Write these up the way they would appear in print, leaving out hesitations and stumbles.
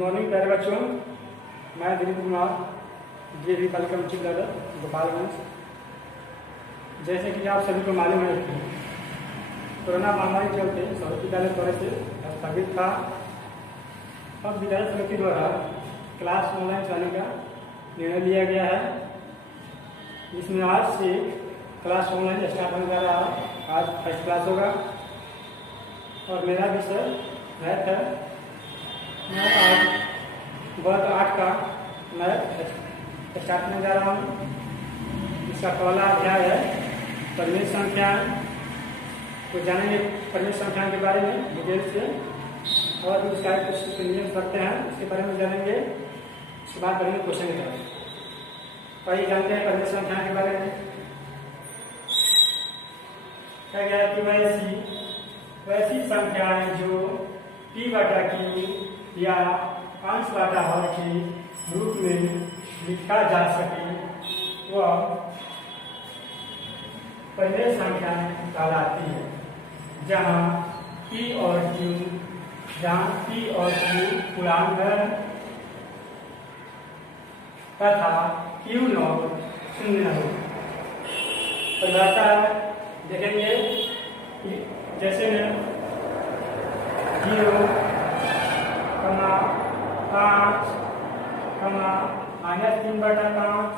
Morning प्यारे बच्चों, मैं दिलीप कुमार DAV बालिका उच्च विद्यालय गोपालगंज। जैसे कि आप सभी को मालूम है कि कोरोना महामारी के चलते सभी विद्यालय द्वारा से स्थगित था। अब विद्यालय समिति द्वारा क्लास ऑनलाइन चलाने का निर्णय लिया गया है, जिसमें आज से क्लास ऑनलाइन स्टार्ट होने जा रहा है। आज फर्स्ट क्लास होगा और मेरा विषय मैथ है। मैं आज वर्ग 8 का मैथ स्टार्ट करने जा रहा हूँ। इसका पहला अध्याय है परिमेय संख्याएं। तो जानेंगे परिमेय संख्याओं के बारे में डिटेल से, और भी उसका कुछ नियम रखते हैं उसके बारे में जानेंगे। उसके बाद करेंगे क्वेश्चन के बारे में। कई जानते हैं परिमेय संख्याओं के बारे में। क्या गया कि वैसी संख्याएं जो P/Q या अंश बटा हर के रूप में लिखा जा सके वह परिमेय संख्याएं कहलाती है। जहाँ P और Q पूर्णांक है तथा Q0 शून्य हो। परिभाषा देखेंगे जैसे 0, 5, -3/5,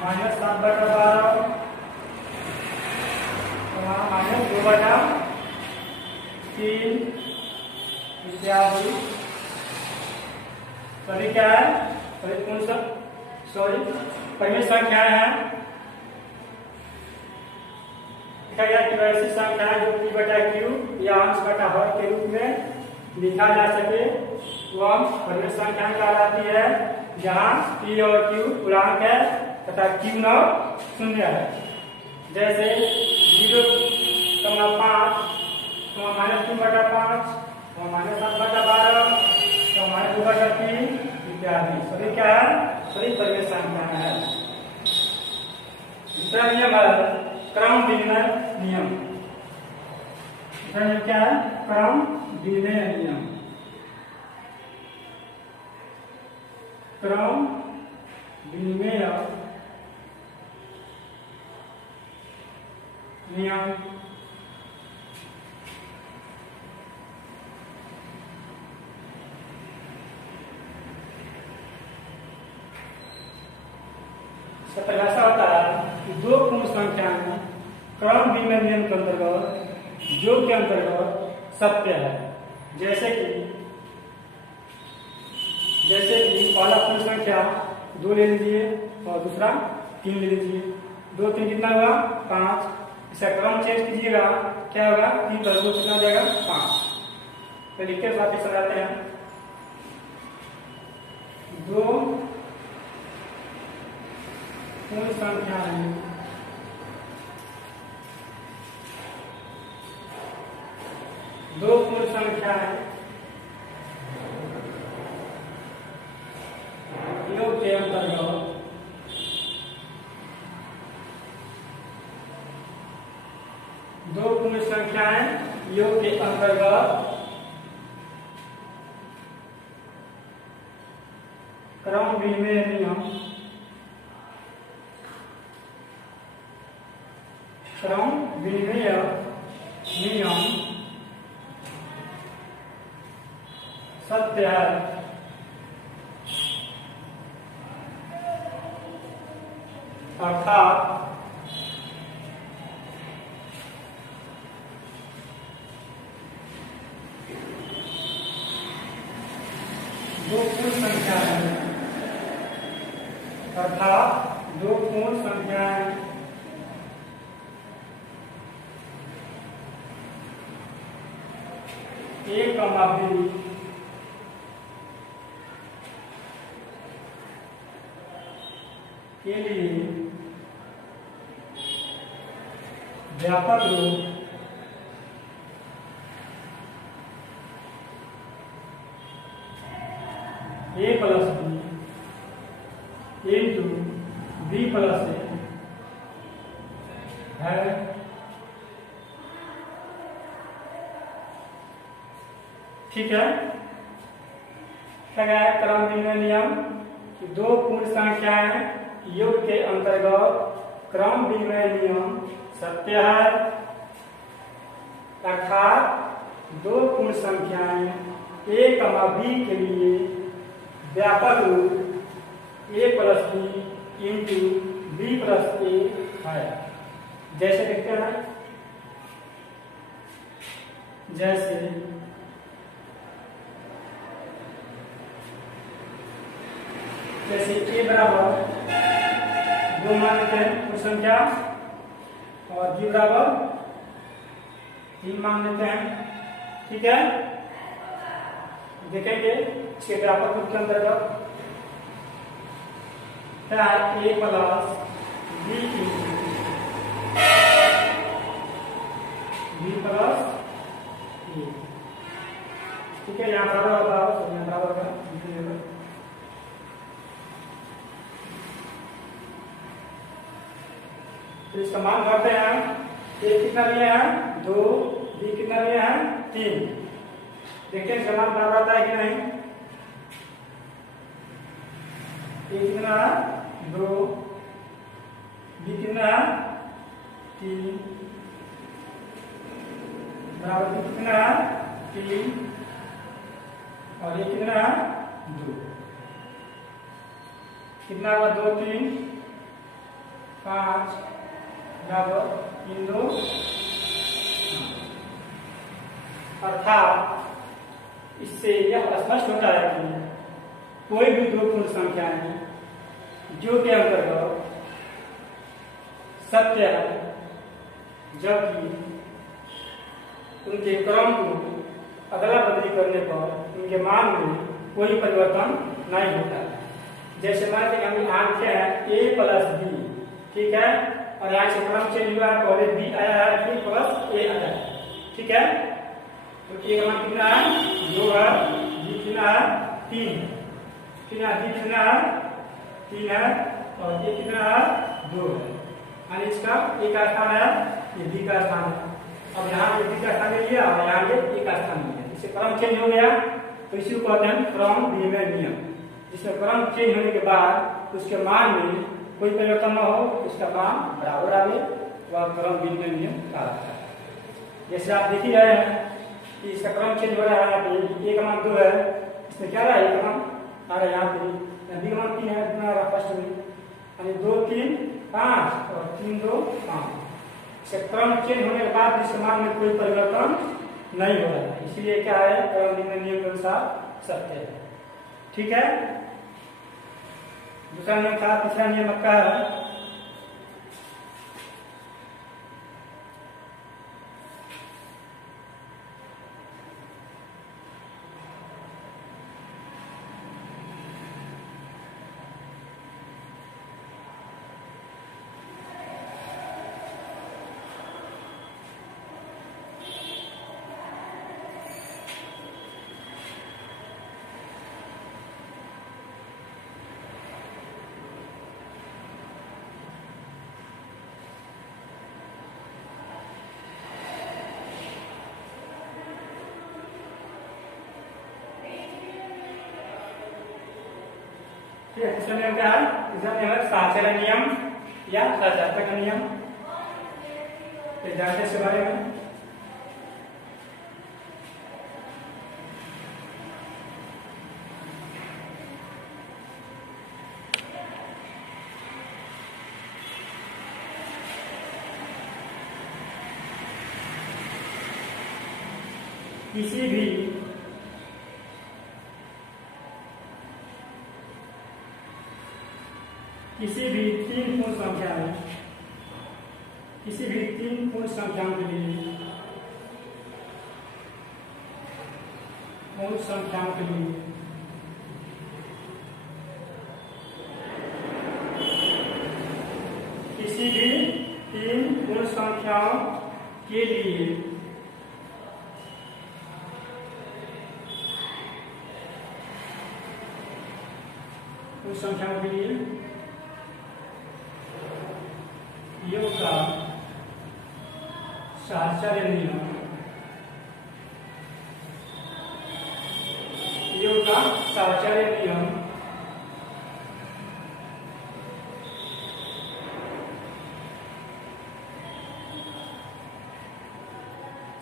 -7/12, -2/3 इत्यादि। सभी क्या है? सभी कौन सा परिमेय संख्याएं हैं। देखा गया कि वैसी संख्याएं जो P/Q या अंश बटा हर के रूप में लिखा जा सके वह परिमेय संख्याएं कहलाती है। जहाँ P और Q पूर्णांक है तथा Q0 शून्य है। जैसे 0, 5, -3/5, -7/12, -2/3 इत्यादि। सभी क्या है? सभी परिमेय संख्याएं हैं। दूसरा नियम है क्रम विनिमय नियम। क्या है? क्रम विनिमय नियम। क्रम विनिमय नियम इसका परिभाषा होता है कि दो पूर्ण संख्याएं क्रम विनिमय नियम के अंतर्गत योग के अंतर्गत सत्य है। जैसे कि पहला पूर्ण संख्या 2 ले लीजिए और दूसरा 3 ले लीजिए। 2, 3 कितना हुआ? 5। इसका क्रम चेंज कीजिएगा, क्या होगा? 3 + 2 कितना हो जाएगा? 5। तो लिखते हैं, वापस समझाते हैं। 2 पूर्ण संख्या है, दो पूर्ण संख्या है योग के अंतर्गत दो पूर्ण संख्याएं योग के अंतर्गत क्रम विनिमय नियम सत्य है। अर्थात दो पूर्ण संख्याएं एक B के लिए व्यापक रूप A + B × B + A है। ठीक है। क्या है क्रम विनिमय नियम कि दो पूर्ण संख्याएं योग के अंतर्गत क्रम विनिमय नियम सत्य है, अर्थात दो पूर्ण संख्याएं a, b के लिए व्यापक रूप a plus B into B plus A है। जैसे देखते हैं, जैसे a बराबर 2 मान लेते हैं पूर्ण संख्या और b बराबर 3 मान लेते हैं। ठीक है, देखेंगे इसके व्यापक रूप के अंतर्गत क्या है a प्लस बी प्लस ए। ठीक है, यहाँ बराबर होता है तो यहाँ बराबर का तो इसका मान करते हैं। a कितना लिए हैं 2, b कितना लिए हैं 3। देखते हैं इसका मान बराबर आता है कि नहीं। a कितना है 2, b कितना है 3 बराबर b कितना है 3 और a कितना है 2। कितना होगा 2 3 5 बराबर 3 2। अर्थात इससे यह स्पष्ट होता है कि कोई भी दो पूर्ण संख्याएं जो के अंतर्गत सत्य है जबकि उनके क्रम को अदला बदली करने पर उनके मान में कोई परिवर्तन नहीं होता। जैसे मान लीजिए हम यहाँ लिखे हैं a प्लस बी, ठीक है, और यहाँ से क्रम चेंज हुआ है, पहले b आया है फिर प्लस a आया है। ठीक है, तो a का मान कितना है 2 है, b कितना है 3, कितना b कितना है 3 है और a कितना है 2 है। यानी इसका a का स्थान है, ये b का स्थान है। अब यहाँ पे b का स्थान ले लिया और यहाँ पे a का स्थान लिया, इससे क्रम चेंज हो गया। तो इसी को कहते हैं क्रम विनिमय नियम, जिसमें क्रम चेंज होने के बाद उसके मान में कोई परिवर्तन न हो, उसका मान बराबर आवे, वह क्रम विनिमय नियम कहलाता है। जैसे आप देख ही रहे हैं कि इसका क्रम चेंज हो रहा है। यहाँ पे a का मान 2 है, इसमें क्या रहा है a का मान आ रहा है यहाँ पे, b का मान 3 है, इतना रहा फर्स्ट में, यानी 2 3 5 और 3 2 5। इससे क्रम चेंज होने के बाद इसके मान में कोई परिवर्तन नहीं हो रहा है, इसलिए क्या है क्रम विनिमय नियम के अनुसार सत्य है। ठीक है, दूसरा नियम था, तीसरा नियम आपका है तीसरा नियम क्या है, तीसरा नियम है साक्षर नियम या सजातक नियम। तो जानते हैं इसके बारे में। किसी भी तीन पूर्ण संख्या में, किसी भी तीन पूर्ण संख्याओं के लिए, पूर्ण संख्याओं के लिए किसी भी तीन पूर्ण संख्याओं के लिए पूर्ण संख्याओं के लिए योग का साहचर्य नियम योग का साहचर्य नियम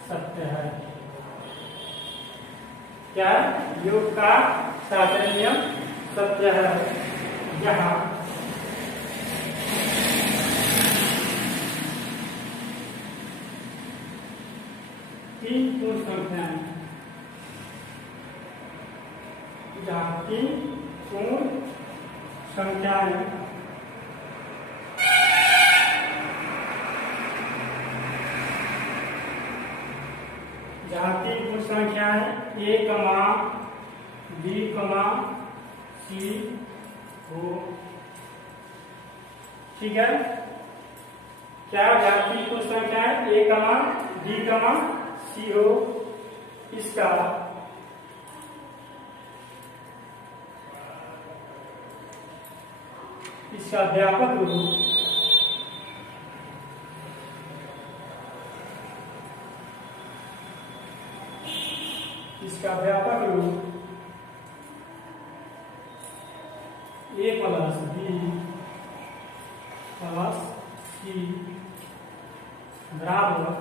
सत्य है। क्या योग का साहचर्य नियम सत्य है, जहां तीन पूर्ण संख्याएं, जहां तीन पूर्ण संख्याएं ए कमा बी कमा सी हो। ठीक है, क्या जाती पूर्ण संख्याएं ए कमा बी कमा सी हो, इसका व्यापक रूप ए प्लस बी प्लस सी बराबर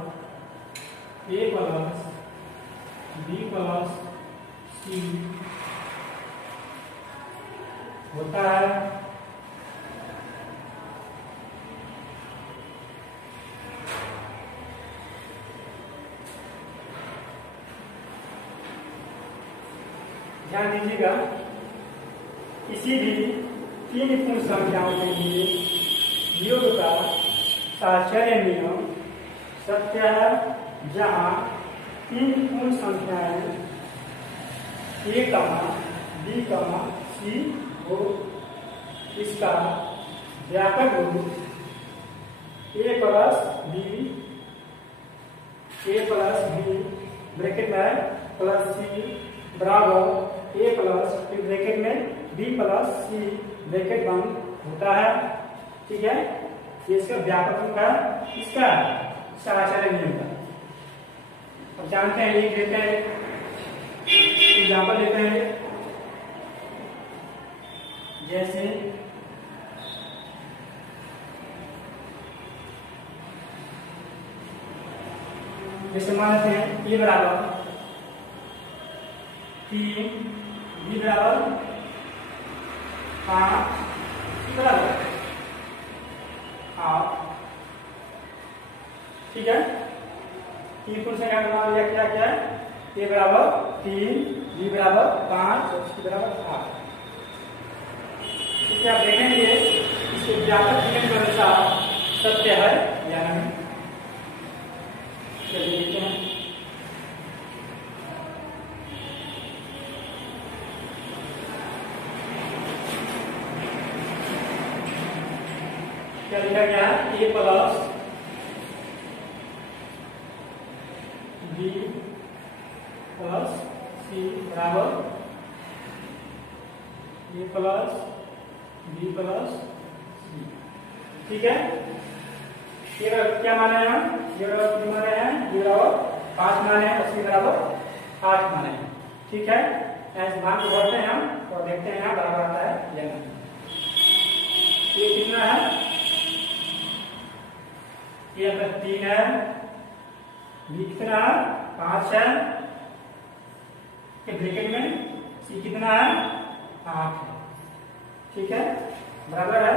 ए प्लस बी प्लस सी होता है। ध्यान दीजिएगा, किसी भी तीन पूर्ण संख्याओं के लिए योग का साहचर्य नियम सत्य है, जहां तीन पूर्ण संख्याएं ए कमा बी कमा सी हो, इसका व्यापक रूप ए प्लस बी ब्रैकेट में प्लस सी बराबर ए प्लस फिर ब्रैकेट में बी प्लस सी ब्रैकेट बंद होता है। ठीक है, ये इसका व्यापक रूप है, इसका साहचर्य नियम का। अब जानते हैं, एक देते हैं एग्जाम्पल देते हैं, जैसे मानते हैं ए बराबर 3 बी बराबर 5 बराबर 8। ठीक है, तीन पूर्ण संख्या का मान लिया क्या क्या है, ए बराबर 3 बी बराबर 5 और सी बराबर 8। ठीक है, आप देखेंगे इसके व्यापक नियम के अनुसार सत्य है या नहीं। चलिए देखते हैं। क्या लिखा गया है, ए प्लस बी प्लस सी बराबर ए प्लस बी प्लस सी। ठीक है, ये क्या माने हैं, ये बराबर 3 माने हैं, ये बराबर 5 माने हैं और सी बराबर 8 माने हैं। ठीक है, ऐसे मान को भरते हैं हम और देखते हैं यहाँ बराबर आता है या नहीं। ये कितना है, ये अगर 3 है, बी कितना है 5 है, ब्रैकेट में सी कितना है 8 है। ठीक है, बराबर है,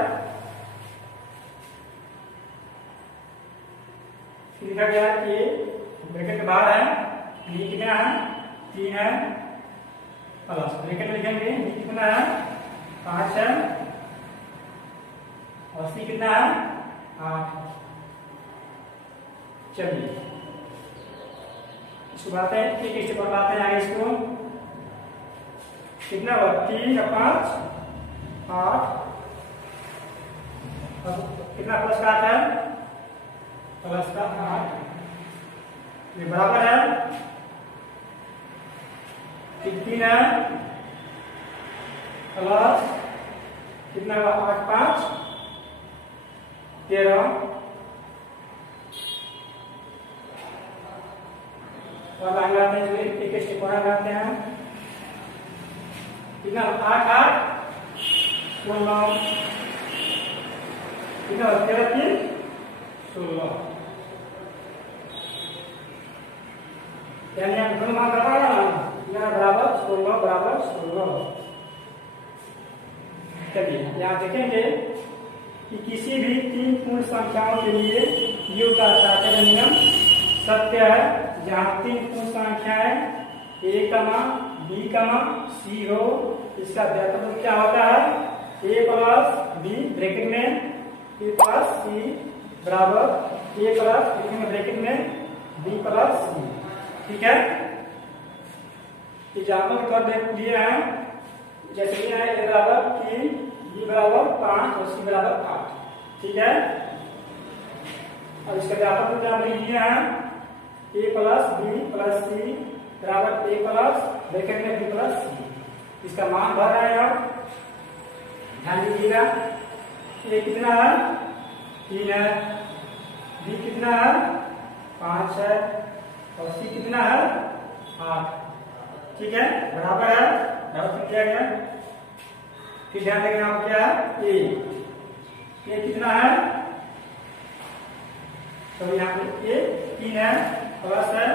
लिखा गया है कि ब्रैकेट के बाहर है, बी कितना है 3 है, प्लस ब्रैकेट में लिखेंगे बी कितना है 5 है और सी कितना है 8 है। चलिए इसको बातें एक स्टेप पर बातें आगे, इसको कितना हुआ 3 और 5 8 और कितना प्लस का 8 है, प्लस का 8, ये बराबर है 3 है प्लस कितना हुआ 8 5 13 और लगाते हैं, एक स्टेप और लगाते हैं। कितना 8 8 16 कितना 13 3 16 यानी हम दोनों मान बराबर है ना, यहाँ बराबर 16 बराबर 16। चलिए यहाँ देखेंगे कि किसी भी 3 पूर्ण संख्याओं के लिए U का साधारण नियम सत्य है जहाँ 3 पूर्ण संख्याएं A, B, C हो। इसका व्यापक रूप क्या होता है? A प्लस B ब्रैकेट में A प्लस C बराबर A प्लस ब्रैकेट में B प्लस C। ठीक है, एग्जाम्पल के तौर पर दिए हैं, जैसे कि है A बराबर 3, B बराबर 5 और C बराबर 8। ठीक है, और इसका व्यापक रूप यहाँ दिए हैं A plus B plus C बराबर A प्लस ब्रैकेट में B प्लस C। इसका मान भर रहा है आप ध्यान दीजिएगा। A कितना है? 3 है, B कितना है? 5 है और C कितना है? 8। ठीक है, बराबर है, बराबर किया गया। फिर ध्यान देंगे आप क्या है? A कितना है? तो यहाँ पे A 3 है प्लस है,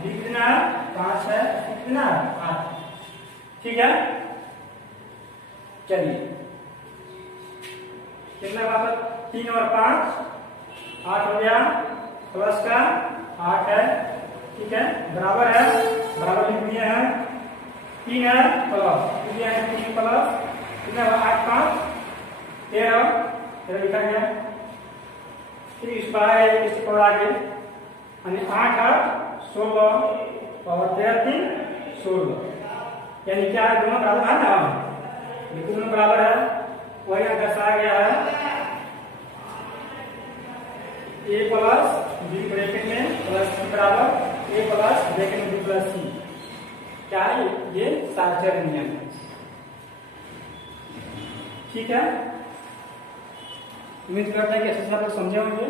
B कितना है? 5 है, कितना है? 8। ठीक है, चलिए कितना वापस 3 और 5 8 हो गया, प्लस का 8 है। ठीक है, बराबर है, बराबर लिख दिए हैं। 3 है प्लस 3 प्लस कितना 8 5 13 लिखा गया। फिर इस बार इस पर आगे 8 8 16 और 13 3 16 यानी क्या है? दोनों बराबर है ना, दोनों बराबर है। वही यहाँ दर्शाया गया है A प्लस B ब्रैकेट में प्लस C बराबर A प्लस ब्रैकेट में B प्लस C। क्या है ये? साधारण नियम है। ठीक है, उम्मीद करता है कि अच्छे से आप लोग समझे होंगे।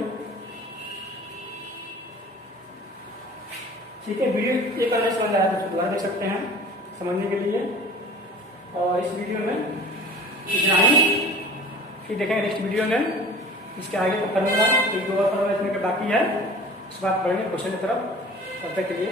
ठीक है, वीडियो एक अलग समझ आया तो दोबारा देख सकते हैं समझने के लिए। और इस वीडियो में इतना ही, फिर देखेंगे नेक्स्ट वीडियो में इसके आगे का फॉर्मूला, एक दो और फॉर्मूला इसमें बाकी है, इस बात पढ़ेंगे क्वेश्चन की तरफ। तब तक के लिए